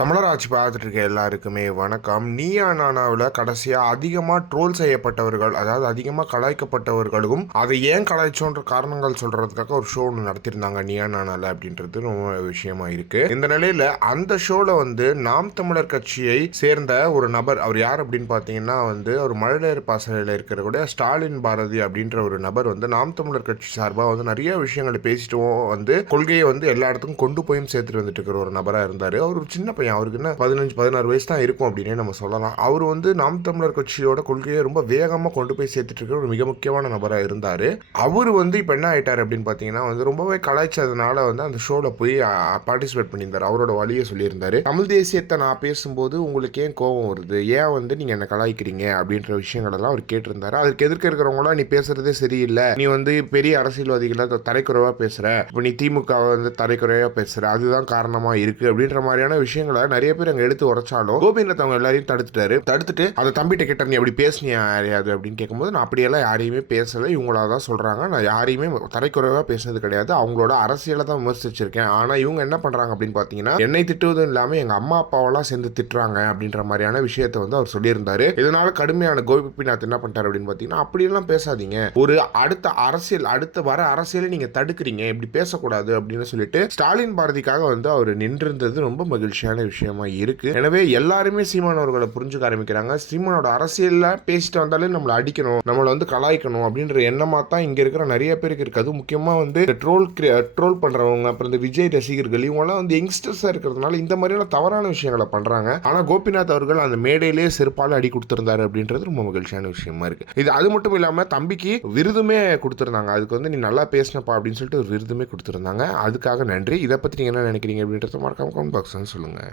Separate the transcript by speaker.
Speaker 1: தமிழர் ஆட்சி பார்த்துட்டு இருக்க எல்லாருக்குமே வணக்கம். நீயா நானாவில் கடைசியாக அதிகமாக ட்ரோல் செய்யப்பட்டவர்கள் அதாவது அதிகமாக கலாய்க்கப்பட்டவர்களும் அதை ஏன் கலாய்ச்சோன்ற காரணங்கள் சொல்கிறதுக்காக ஒரு ஷோ ஒன்று நடத்தியிருந்தாங்க நீயா நானாவில் அப்படின்றது ரொம்ப விஷயமா இருக்கு. இந்த நிலையில் அந்த ஷோவில் வந்து நாம் தமிழர் கட்சியை சேர்ந்த ஒரு நபர் அவர் யார் அப்படின்னு பார்த்தீங்கன்னா வந்து அவர் மழலையர் பாசறையில் இருக்கிற கூட ஸ்டாலின் பாரதி அப்படின்ற ஒரு நபர் வந்து நாம் தமிழர் கட்சி சார்பாக வந்து நிறைய விஷயங்களை பேசிட்டு வந்து கொள்கையை வந்து எல்லா இடத்துக்கும் கொண்டு போயும் சேர்த்துட்டு வந்துட்டு இருக்கிற ஒரு நபராக இருந்தார். அவர் ஒரு சின்ன பையன். அவருக்கு என்ன பதினஞ்சு பதினாறு வயசு தான் இருக்கும் அப்படின்னே நம்ம சொல்லலாம். அவர் வந்து நாம் தமிழர் கட்சியோட கொள்கையை ரொம்ப வேகமாக கொண்டு போய் சேர்த்துட்டு இருக்கிற ஒரு மிக முக்கியமான நபராக இருந்தார். அவர் வந்து இப்போ என்ன ஆயிட்டார் அப்படின்னு பார்த்தீங்கன்னா வந்து ரொம்பவே கலாய்ச்சதுனால வந்து அந்த ஷோவில் போய் பார்ட்டிசிபேட் பண்ணியிருந்தார். அவரோட வழியை சொல்லியிருந்தார். தமிழ் தேசியத்தை நான் பேசும்போது உங்களுக்கு ஏன் கோபம் வருது? ஏன் வந்து நீங்கள் என்ன கலாய்க்கிறீங்க? அப்படின்ற விஷயங்கள் எல்லாம் அவர் கேட்டிருந்தாரு. அதுக்கு எதிர்க்க இருக்கிறவங்களாம் நீ பேசுறதே சரியில்லை. நீ வந்து பெரிய அரசியல்வாதிகளை தரைக்குறைவாக பேசுகிற இப்போ நீ திமுக வந்து தரைக்குறைவாக பேசுகிற அதுதான் காரணமாக இருக்குது அப்படின்ற மாதிரியான விஷயங்கள் நிறைய பேர் அங்கே எடுத்து உரைச்சாலும் கோபிநாத் அவங்க எல்லாரையும் தடுத்துட்டாரு. தடுத்துட்டு அந்த தம்பிட்ட கிட்ட நீ அப்படி பேசினியா யாரையாது அப்படின்னு கேட்கும்போது நான் அப்படியெல்லாம் யாரையுமே பேசலை. இவங்களா தான் சொல்கிறாங்க நான் யாரையுமே தரைக்குறைவாக பேசினது கிடையாது. அவங்களோட அரசியலை தான் விமர்சிச்சிருக்கேன். ஆனால் இவங்க என்ன பண்ணுறாங்க அப்படின்னு பார்த்தீங்கன்னா என்னை திட்டுவதும் இல்லாமல் எங்கள் அம்மா அப்பாவெல்லாம் சேர்ந்து திட்டுறாங்க அப்படின்ற மாதிரியான விஷயத்தை வந்து அவர் சொல்லியிருந்தாரு. இதனால கடுமையான கோபிநாத் என்ன பண்ணிட்டாரு அப்படின்னு பார்த்தீங்கன்னா அப்படியெல்லாம் பேசாதீங்க. ஒரு அடுத்த அரசியல் அடுத்த வர அரசியலை நீங்கள் தடுக்கிறீங்க. இப்படி பேசக்கூடாது. அப்படின்னு சொல்லிட்டு ஸ்டாலின் பாரதிக்காக வந்து அவர் நின்றிருந்தது ரொம்ப மகிழ்ச்சியான விஷயமா இருக்கு. எனவே எல்லாருமே சீமான் அவர்களை புரிஞ்சுக்க ஆரம்பிக்கிறாங்க. சீமானோட அரசியல்ல பேசிட்டு வந்தாலே நம்மளை அடிக்கணும் நம்மளை வந்து கலாய்க்கணும் அப்படின்ற எண்ணமா தான் இங்க இருக்கிற நிறைய பேருக்கு இருக்கு. அது முக்கியமா வந்து ட்ரோல் ட்ரோல் பண்றவங்க அப்புறம் இந்த விஜய் ரசிகர்கள் இவங்கெல்லாம் வந்து யங்ஸ்டர்ஸா இருக்கிறதுனால இந்த மாதிரியான தவறான விஷயங்களை பண்றாங்க. ஆனா கோபிநாத் அவர்கள் அந்த மேடையிலே செருப்பால அடி கொடுத்திருந்தாரு அப்படின்றது ரொம்ப மகிழ்ச்சியான விஷயமா இருக்கு. இது அது மட்டும் இல்லாம தம்பிக்கு விருதுமே கொடுத்திருந்தாங்க. அதுக்கு வந்து நீ நல்லா பேசினப்பா அப்படின்னு சொல்லிட்டு ஒரு விருதுமே கொடுத்திருந்தாங்க. அதுக்காக நன்றி. இதை பத்தி நீங்க என்ன நினைக்கிறீங்க அப்படின்றத மறக்காம கமெண்ட் பாக்ஸ் சொல்லுங்க.